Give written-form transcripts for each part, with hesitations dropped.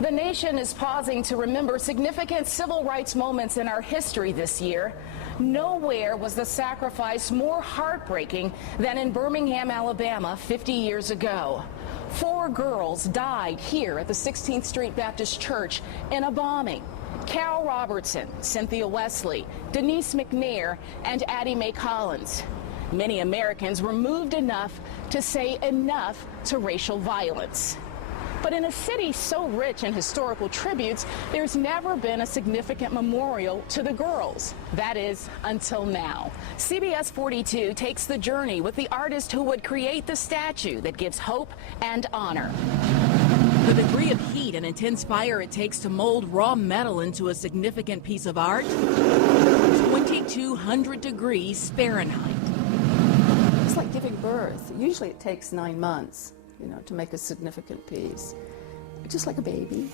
The nation is pausing to remember significant civil rights moments in our history this year. Nowhere was the sacrifice more heartbreaking than in Birmingham, Alabama 50 years ago. 4 girls died here at the 16th Street Baptist Church in a bombing. Carole Robertson, Cynthia Wesley, Denise McNair, and Addie Mae Collins. Many Americans were moved enough to say enough to racial violence. But in a city so rich in historical tributes, there's never been a significant memorial to the girls. That is, until now. CBS 42 takes the journey with the artist who would create the statue that gives hope and honor. The degree of heat and intense fire it takes to mold raw metal into a significant piece of art, 2,200 degrees Fahrenheit. It's like giving birth. Usually it takes 9 months, to make a significant piece. Just like a baby.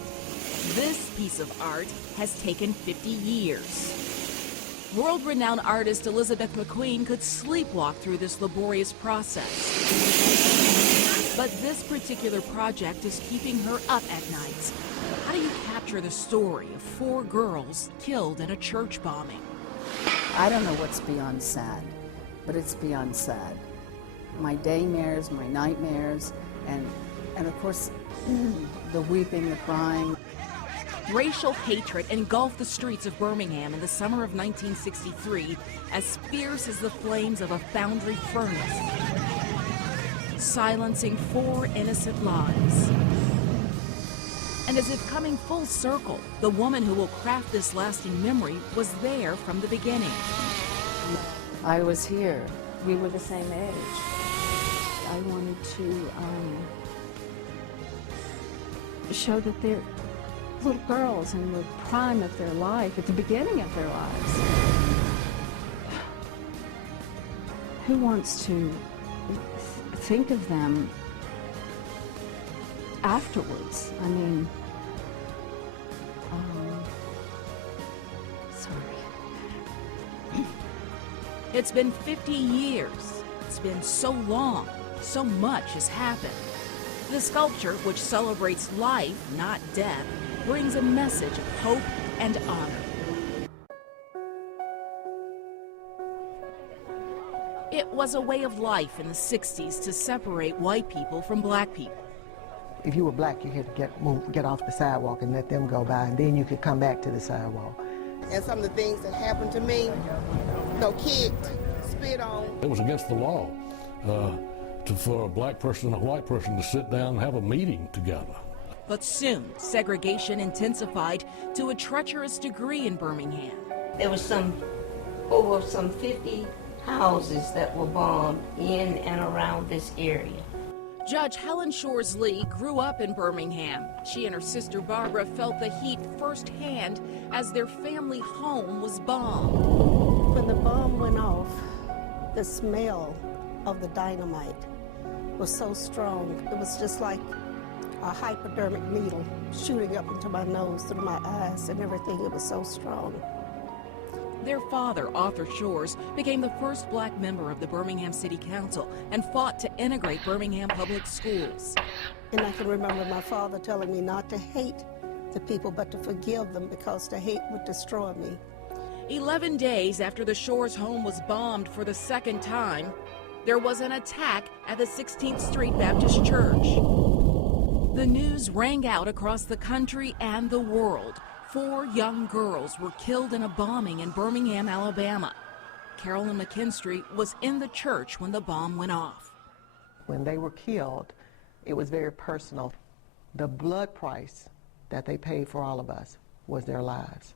This piece of art has taken 50 years. World-renowned artist Elizabeth MacQueen could sleepwalk through this laborious process. But this particular project is keeping her up at nights. How do you capture the story of 4 girls killed in a church bombing? I don't know what's beyond sad, but it's beyond sad. My daymares, my nightmares, and of course, the weeping, the crying. Racial hatred engulfed the streets of Birmingham in the summer of 1963, as fierce as the flames of a foundry furnace, silencing 4 innocent lives. And as if coming full circle, the woman who will craft this lasting memory was there from the beginning. I was here. We were the same age. I wanted to show that they're little girls in the prime of their life, at the beginning of their lives. Who wants to think of them afterwards? I mean, sorry. It's been 50 years. It's been so long. So much has happened. The sculpture, which celebrates life, not death, brings a message of hope and honor. It was a way of life in the 60s to separate white people from black people. If you were black, you had to get off the sidewalk and let them go by, and then you could come back to the sidewalk. And some of the things that happened to me, kicked, spit on. It was against the law for a black person and a white person to sit down and have a meeting together. But soon, segregation intensified to a treacherous degree in Birmingham. There was over 50 houses that were bombed in and around this area. Judge Helen Shores Lee grew up in Birmingham. She and her sister Barbara felt the heat firsthand as their family home was bombed. When the bomb went off, the smell of the dynamite was so strong. It was just like a hypodermic needle shooting up into my nose, through my eyes and everything. It was so strong. Their father, Arthur Shores, became the first black member of the Birmingham City Council and fought to integrate Birmingham public schools. And I can remember my father telling me not to hate the people, but to forgive them, because to hate would destroy me. 11 days after the Shores home was bombed for the second time, there was an attack at the 16th Street Baptist Church. The news rang out across the country and the world. 4 young girls were killed in a bombing in Birmingham, Alabama. Carole McKinstry was in the church when the bomb went off. When they were killed, it was very personal. The blood price that they paid for all of us was their lives,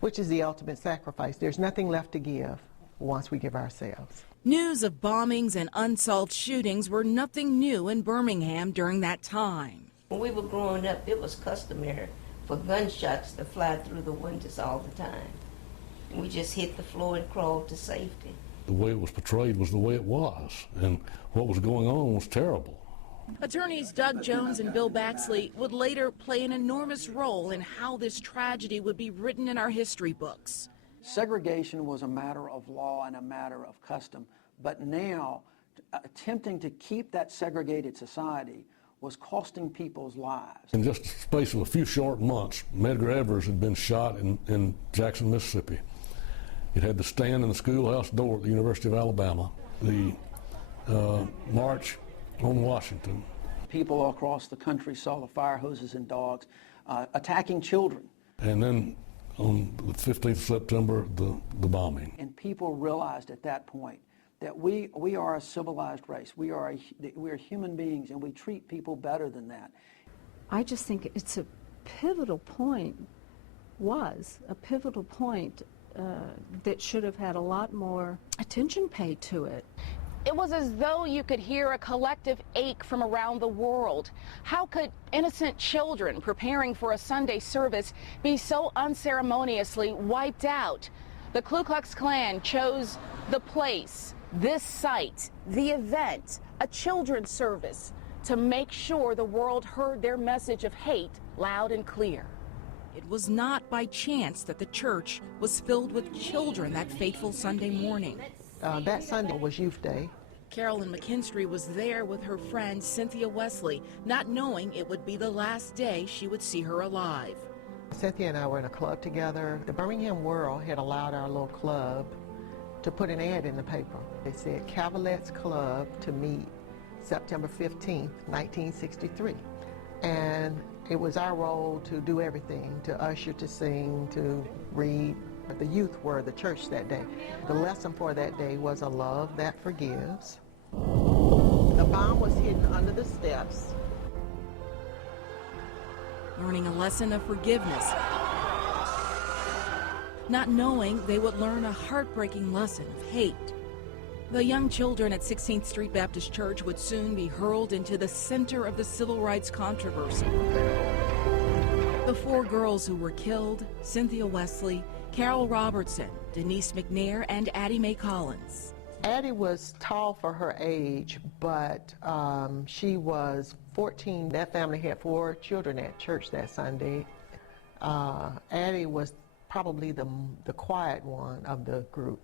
which is the ultimate sacrifice. There's nothing left to give once we give ourselves. News of bombings and unsolved shootings were nothing new in Birmingham during that time. When we were growing up, it was customary for gunshots to fly through the windows all the time. And we just hit the floor and crawled to safety. The way it was portrayed was the way it was, and what was going on was terrible. Attorneys Doug Jones and Bill Baxley would later play an enormous role in how this tragedy would be written in our history books. Segregation was a matter of law and a matter of custom, but now attempting to keep that segregated society was costing people's lives. In just the space of a few short months, Medgar Evers had been shot in Jackson, Mississippi. It had to stand in the schoolhouse door at the University of Alabama. The March on Washington. People all across the country saw the fire hoses and dogs attacking children. And then on the 15th of September, the bombing. And people realized at that point that we are a civilized race. We are human beings, and we treat people better than that. I just think it's a pivotal point, that should have had a lot more attention paid to it. It was as though you could hear a collective ache from around the world. How could innocent children preparing for a Sunday service be so unceremoniously wiped out? The Ku Klux Klan chose the place, this site, the event, a children's service, to make sure the world heard their message of hate loud and clear. It was not by chance that the church was filled with children that fateful Sunday morning. That Sunday was Youth Day. Carole McKinstry was there with her friend Cynthia Wesley, not knowing it would be the last day she would see her alive. Cynthia and I were in a club together. The Birmingham World had allowed our little club to put an ad in the paper. They said, Cavalet's Club to meet September 15th, 1963. And it was our role to do everything, to usher, to sing, to read. The youth were the church that day. The lesson for that day was a love that forgives. The bomb was hidden under the steps. Learning a lesson of forgiveness, not knowing they would learn a heartbreaking lesson of hate. The young children at 16th Street Baptist Church would soon be hurled into the center of the civil rights controversy. The four girls who were killed, Cynthia Wesley, Carole Robertson, Denise McNair, and Addie Mae Collins. Addie was tall for her age, but she was 14. That family had 4 children at church that Sunday. Addie was probably the quiet one of the group,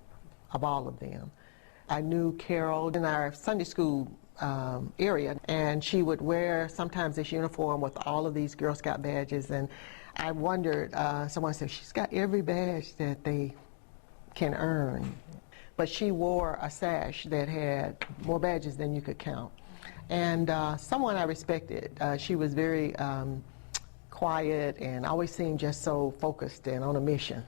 of all of them. I knew Carole in our Sunday school area, and she would wear sometimes this uniform with all of these Girl Scout badges, and I wondered, someone said, she's got every badge that they can earn. But she wore a sash that had more badges than you could count. And someone I respected. She was very quiet and always seemed just so focused and on a mission.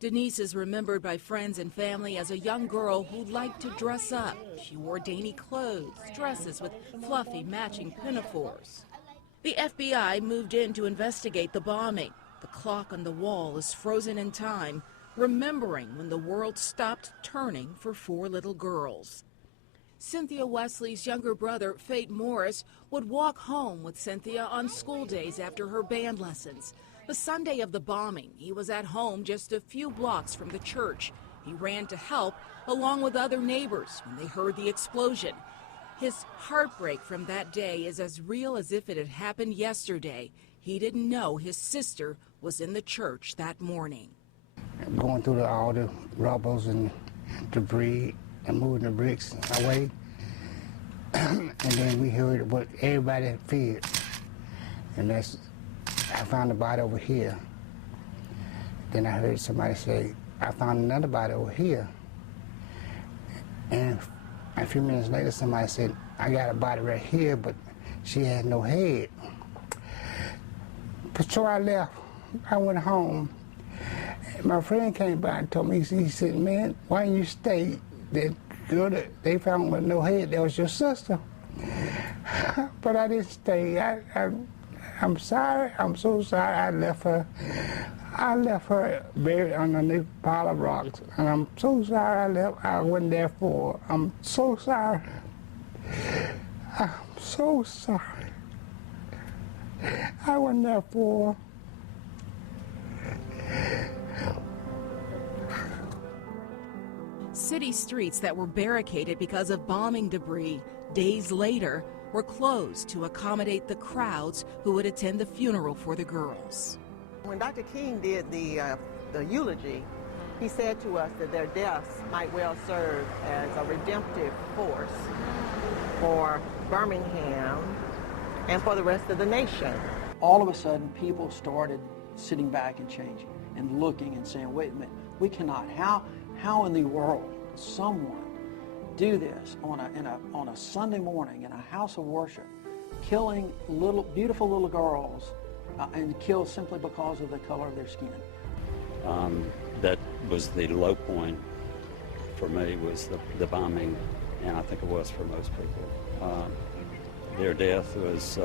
Denise is remembered by friends and family as a young girl who liked to dress up. She wore dainty clothes, dresses with fluffy matching pinafores. The FBI moved in to investigate the bombing. The clock on the wall is frozen in time, remembering when the world stopped turning for 4 little girls. Cynthia Wesley's younger brother, Fate Morris, would walk home with Cynthia on school days after her band lessons. The Sunday of the bombing, he was at home just a few blocks from the church. He ran to help along with other neighbors when they heard the explosion. His heartbreak from that day is as real as if it had happened yesterday. He didn't know his sister was in the church that morning. Going through all the rubbles and debris and moving the bricks away. And then we heard what everybody feared. And I found the body over here. Then I heard somebody say, I found another body over here. And a few minutes later, somebody said, I got a body right here, but she had no head. So I left. I went home. My friend came by and told me, he said, man, why didn't you stay? The girl that they found with no head, that was your sister. But I didn't stay. I'm sorry. I'm so sorry I left her. I left her buried underneath a pile of rocks, and I'm so sorry I left. I wasn't there for her. I'm so sorry. I'm so sorry. I wasn't there for her. City streets that were barricaded because of bombing debris days later were closed to accommodate the crowds who would attend the funeral for the girls. When Dr. King did the eulogy, he said to us that their deaths might well serve as a redemptive force for Birmingham and for the rest of the nation. All of a sudden, people started sitting back and changing and looking and saying, wait a minute, we cannot. How in the world does someone do this on a Sunday morning in a house of worship, killing beautiful little girls and kill simply because of the color of their skin? That was the low point for me, was the bombing, and I think it was for most people. Their death was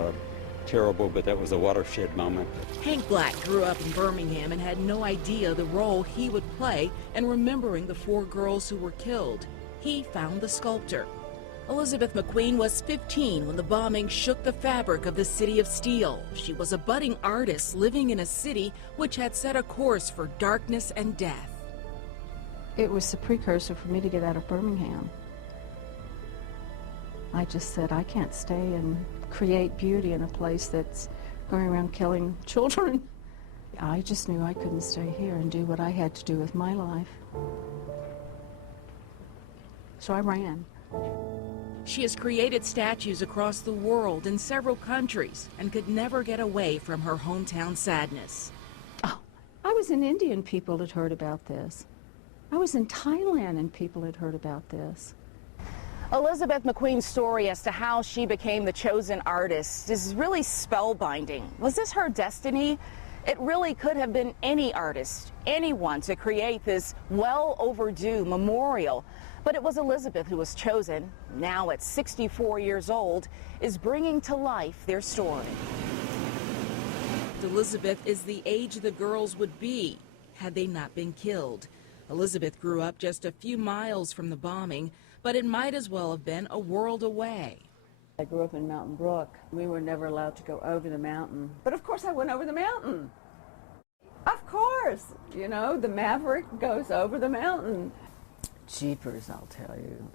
terrible, but that was a watershed moment. Hank Black grew up in Birmingham and had no idea the role he would play in remembering the 4 girls who were killed. He found the sculptor. Elizabeth MacQueen was 15 when the bombing shook the fabric of the city of steel. She was a budding artist living in a city which had set a course for darkness and death. It was the precursor for me to get out of Birmingham. I just said, I can't stay and create beauty in a place that's going around killing children. I just knew I couldn't stay here and do what I had to do with my life. So I ran. She has created statues across the world in several countries and could never get away from her hometown sadness. Oh, I was in India and people had heard about this. I was in Thailand and people had heard about this. Elizabeth MacQueen's story as to how she became the chosen artist is really spellbinding. Was this her destiny? It really could have been any artist, anyone, to create this well overdue memorial. But it was Elizabeth who was chosen. Now at 64 years old, is bringing to life their story. Elizabeth is the age the girls would be had they not been killed. Elizabeth grew up just a few miles from the bombing, but it might as well have been a world away. I grew up in Mountain Brook. We were never allowed to go over the mountain. But of course I went over the mountain. Of course, you know, the Maverick goes over the mountain. Jeepers, I'll tell you,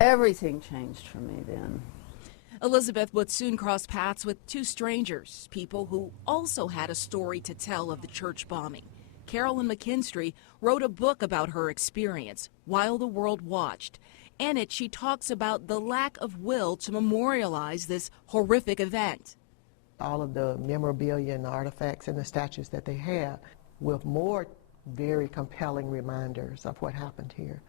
everything changed for me then. Elizabeth would soon cross paths with 2 strangers, people who also had a story to tell of the church bombing. Carole and McKinstry wrote a book about her experience while the world watched. In it, she talks about the lack of will to memorialize this horrific event. All of the memorabilia and artifacts and the statues that they have with more very compelling reminders of what happened here.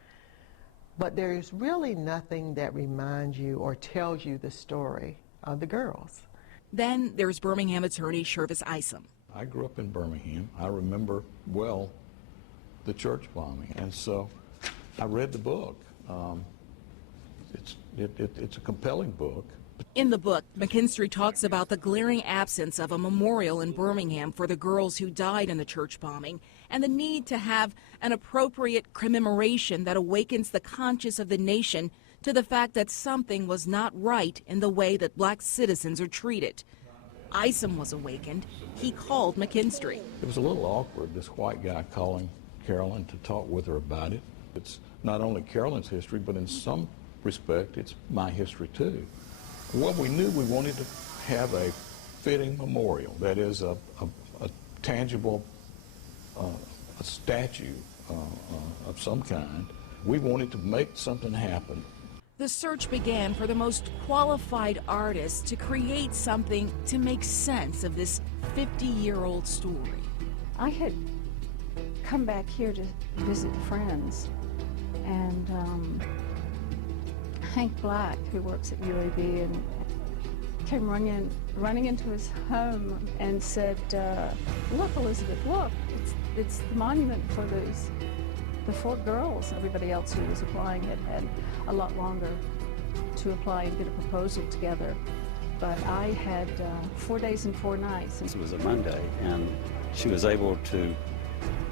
But there is really nothing that reminds you or tells you the story of the girls. Then there's Birmingham attorney Shervis Isom. I grew up in Birmingham. I remember well the church bombing, and so I read the book. It's a compelling book. In the book, McKinstry talks about the glaring absence of a memorial in Birmingham for the girls who died in the church bombing and the need to have an appropriate commemoration that awakens the conscience of the nation to the fact that something was not right in the way that black citizens are treated. Isom was awakened. He called McKinstry. It was a little awkward, this white guy calling Carolyn to talk with her about it. It's not only Carolyn's history, but in some respect, it's my history too. Well, we knew we wanted to have a fitting memorial, that is a tangible a statue of some kind. We wanted to make something happen. The search began for the most qualified artists to create something to make sense of this 50-year-old story. I had come back here to visit friends, and Hank Black, who works at UAB, and came running into his home and said, look, Elizabeth, look, it's the monument for the 4 girls. Everybody else who was applying had a lot longer to apply and get a proposal together. But I had 4 days and 4 nights. This was a Monday, and she was able to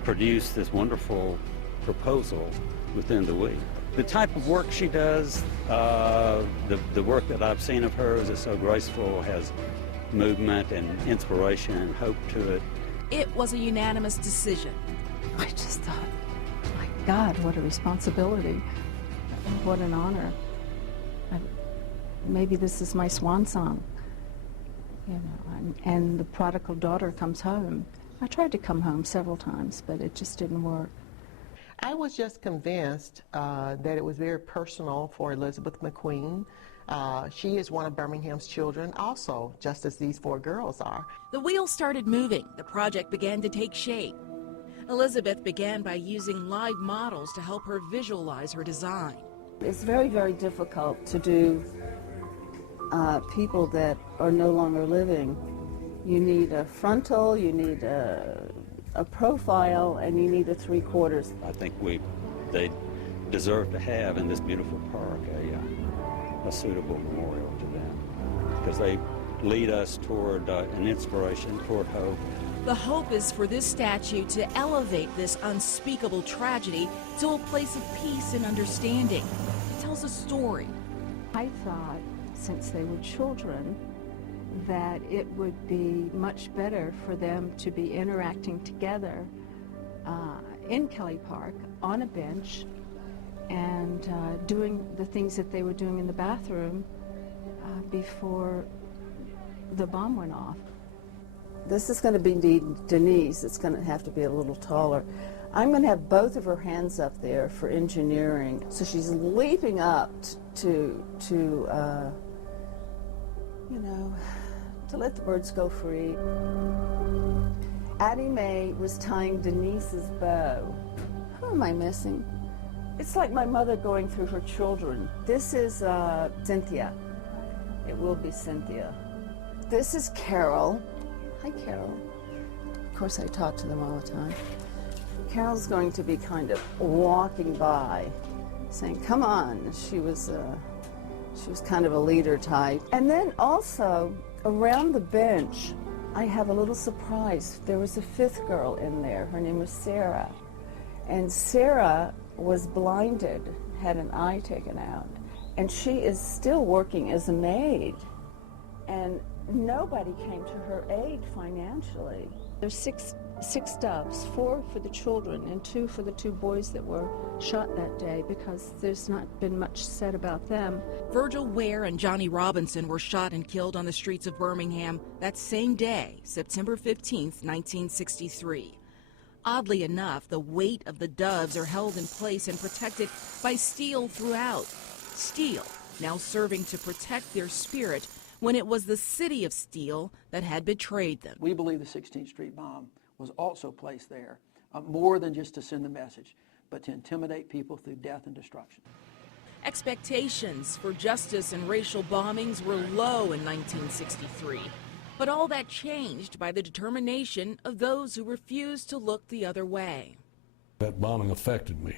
produce this wonderful proposal within the week. The type of work she does, the work that I've seen of hers is so graceful, has movement and inspiration and hope to it. It was a unanimous decision. I just thought, my God, what a responsibility. What an honor. Maybe this is my swan song. You know, and the prodigal daughter comes home. I tried to come home several times, but it just didn't work. I was just convinced that it was very personal for Elizabeth MacQueen. She is one of Birmingham's children also, just as these 4 girls are. The wheels started moving. The project began to take shape. Elizabeth began by using live models to help her visualize her design. It's very, very difficult to do people that are no longer living. You need a frontal, you need a profile, and you need a 3/4. I think they deserve to have in this beautiful park a suitable memorial to them, because they lead us toward an inspiration, toward hope. The hope is for this statue to elevate this unspeakable tragedy to a place of peace and understanding. It tells a story. I thought, since they were children, that it would be much better for them to be interacting together in Kelly Park on a bench and doing the things that they were doing in the bathroom before the bomb went off. This is going to be Denise. It's going to have to be a little taller. I'm going to have both of her hands up there for engineering. So she's leaping up to let the birds go free. Addie Mae was tying Denise's bow. Who am I missing? It's like my mother going through her children. This is Cynthia. It will be Cynthia. This is Carole. Hi, Carole. Of course, I talk to them all the time. Carole's going to be kind of walking by, saying, "Come on." She was kind of a leader type. And then also, around the bench, I have a little surprise. There was a 5th girl in there. Her name was Sarah. And Sarah was blinded, had an eye taken out. And she is still working as a maid. And nobody came to her aid financially. There's six doves, 4 for the children and 2 for the 2 boys that were shot that day, because there's not been much said about them. Virgil, Ware, and Johnny Robertson were shot and killed on the streets of Birmingham that same day, September 15th, 1963. Oddly enough, the weight of the doves are held in place and protected by steel throughout. Steel now serving to protect their spirit when it was the city of steel that had betrayed them. We believe the 16th Street bomb was also placed there, more than just to send a message, but to intimidate people through death and destruction. Expectations for justice and racial bombings were low in 1963, but all that changed by the determination of those who refused to look the other way. That bombing affected me.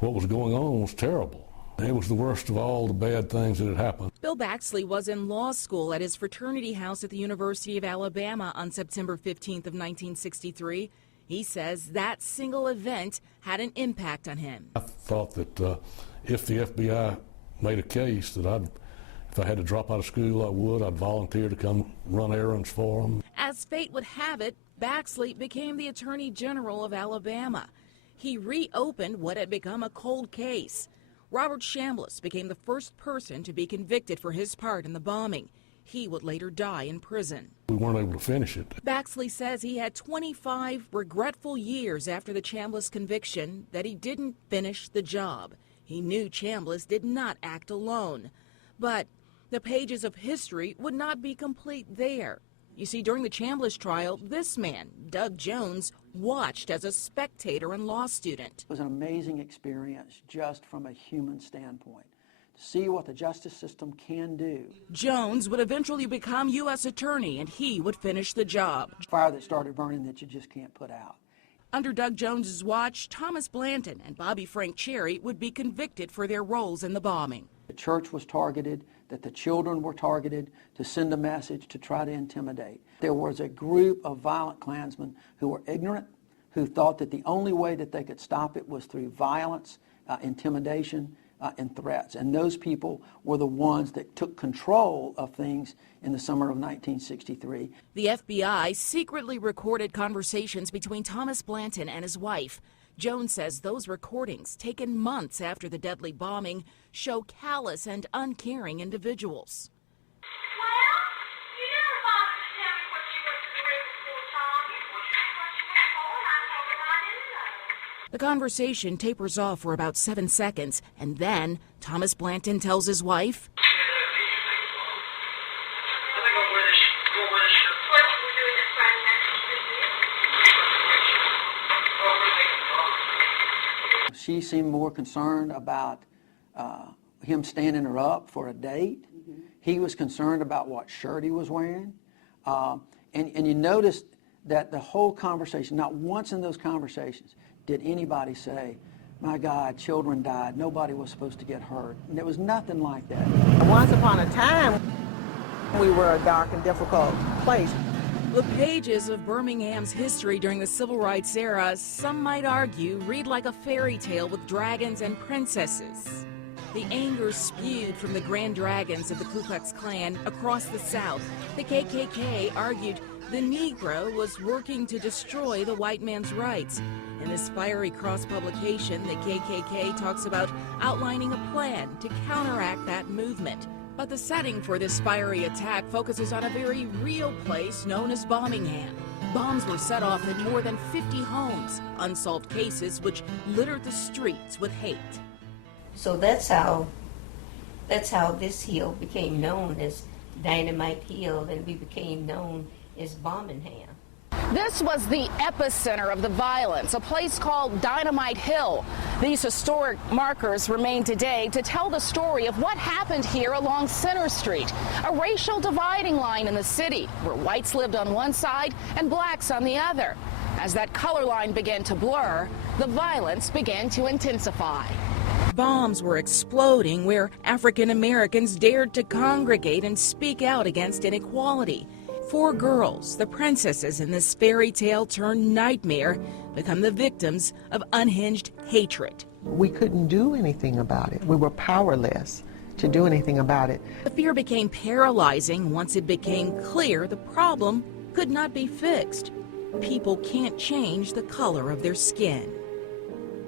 What was going on was terrible. It was the worst of all the bad things that had happened. Bill Baxley was in law school at his fraternity house at the University of Alabama on September 15th of 1963. He says that single event had an impact on him. I thought that if the FBI made a case that if I had to drop out of school, I would. I'd volunteer to come run errands for them. As fate would have it, Baxley became the Attorney General of Alabama. He reopened what had become a cold case. Robert Chambliss became the first person to be convicted for his part in the bombing. He would later die in prison. We weren't able to finish it. Baxley says he had 25 regretful years after the Chambliss conviction that he didn't finish the job. He knew Chambliss did not act alone. But the pages of history would not be complete there. You see, during the Chambliss trial, this man, Doug Jones, watched as a spectator and law student. It was an amazing experience just from a human standpoint. To see what the justice system can do. Jones would eventually become U.S. Attorney, and he would finish the job. Fire that started burning that you just can't put out. Under Doug Jones's watch, Thomas Blanton and Bobby Frank Cherry would be convicted for their roles in the bombing. The church was targeted, that the children were targeted to send a message to try to intimidate. There was a group of violent Klansmen who were ignorant, who thought that the only way that they could stop it was through violence, intimidation, and threats. And those people were the ones that took control of things in the summer of 1963. The FBI secretly recorded conversations between Thomas Blanton and his wife. Jones says those recordings, taken months after the deadly bombing, show callous and uncaring individuals. Well, you never bothered to tell me what you were doing before, Tom. You told me what you were for, and I told him I didn't know. The conversation tapers off for about 7 seconds, and then Thomas Blanton tells his wife, She seemed more concerned about him standing her up for a date. He was concerned about what shirt he was wearing. And you noticed that the whole conversation, not once in those conversations did anybody say, my God, children died, nobody was supposed to get hurt. And there was nothing like that. Once upon a time, we were a dark and difficult place. The pages of Birmingham's history during the Civil Rights era, some might argue, read like a fairy tale with dragons and princesses. The anger spewed from the grand dragons of the Ku Klux Klan across the South. The KKK argued the Negro was working to destroy the white man's rights. In this fiery cross-publication, the KKK talks about outlining a plan to counteract that movement. But the setting for this fiery attack focuses on a very real place known as Birmingham. Bombs were set off in more than 50 homes, unsolved cases which littered the streets with hate. So that's how this hill became known as Dynamite Hill, and we became known as Birmingham. This was the epicenter of the violence, a place called Dynamite Hill. These historic markers remain today to tell the story of what happened here along Center Street, a racial dividing line in the city where whites lived on one side and blacks on the other. As that color line began to blur, the violence began to intensify. Bombs were exploding where African Americans dared to congregate and speak out against inequality. 4 girls, the princesses in this fairy tale turned nightmare, become the victims of unhinged hatred. We couldn't do anything about it. We were powerless to do anything about it. The fear became paralyzing once it became clear the problem could not be fixed. People can't change the color of their skin.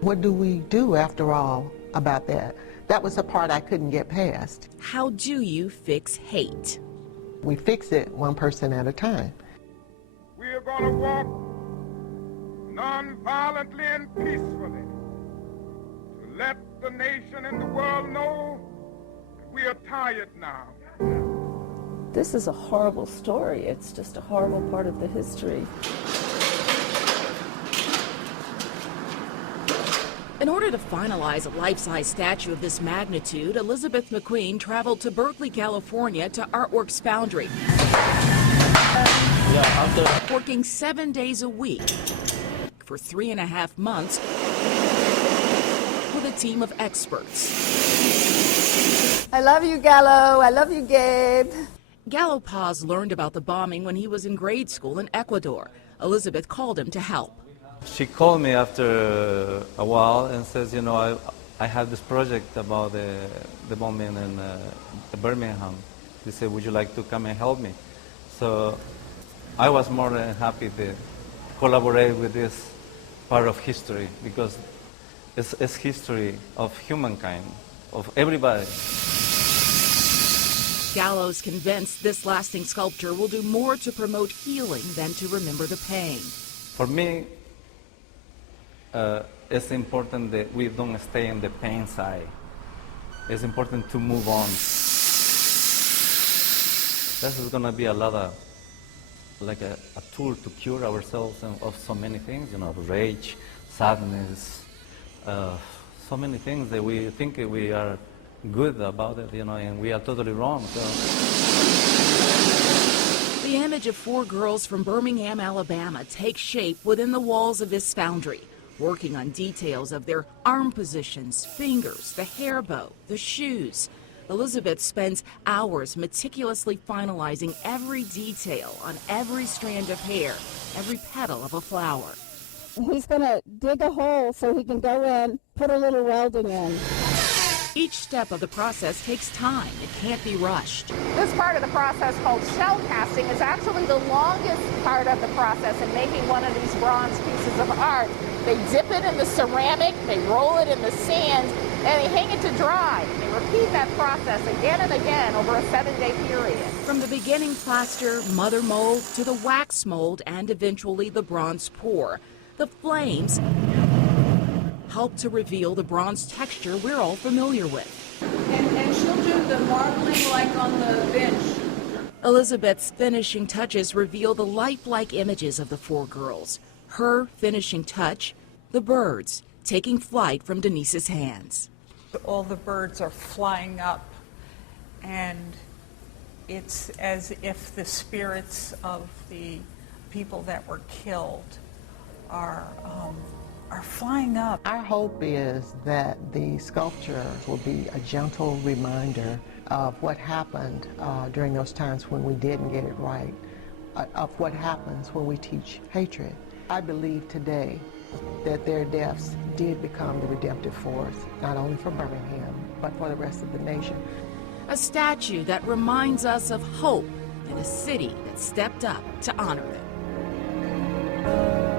What do we do, after all, about that? That was the part I couldn't get past. How do you fix hate? We fix it one person at a time. We are going to walk non-violently and peacefully to let the nation and the world know that we are tired now. This is a horrible story. It's just a horrible part of the history. In order to finalize a life-size statue of this magnitude, Elizabeth MacQueen traveled to Berkeley, California to Artworks Foundry, working 7 days a week for 3.5 months with a team of experts. I love you, Gallo. I love you, Gabe. Gallo Paz learned about the bombing when he was in grade school in Ecuador. Elizabeth called him to help. She called me after a while and says, you know, I have this project about the bombing in Birmingham. She said, would you like to come and help me? So I was more than happy to collaborate with this part of history, because it's history of humankind, of everybody. Gallo's convinced this lasting sculpture will do more to promote healing than to remember the pain. For me, it's important that we don't stay in the pain side. It's important to move on. This is going to be a lot of, like a tool to cure ourselves of so many things, you know, rage, sadness, so many things that we think we are good about it, you know, and we are totally wrong. So. The image of 4 girls from Birmingham, Alabama takes shape within the walls of this foundry, working on details of their arm positions, fingers, the hair bow, the shoes. Elizabeth spends hours meticulously finalizing every detail on every strand of hair, every petal of a flower. He's going to dig a hole so he can go in, put a little welding in. Each step of the process takes time. It can't be rushed. This part of the process, called shell casting, is actually the longest part of the process in making one of these bronze pieces of art. They dip it in the ceramic, they roll it in the sand, and they hang it to dry. They repeat that process again and again over a 7-day period. From the beginning plaster, mother mold, to the wax mold, and eventually the bronze pour. The flames help to reveal the bronze texture we're all familiar with. And she'll do the marbling like on the bench. Elizabeth's finishing touches reveal the lifelike images of the 4 girls. Her finishing touch, the birds, taking flight from Denise's hands. All the birds are flying up, and it's as if the spirits of the people that were killed are flying up. Our hope is that the sculpture will be a gentle reminder of what happened during those times when we didn't get it right, of what happens when we teach hatred. I believe today that their deaths did become the redemptive force, not only for Birmingham, but for the rest of the nation. A statue that reminds us of hope in a city that stepped up to honor them.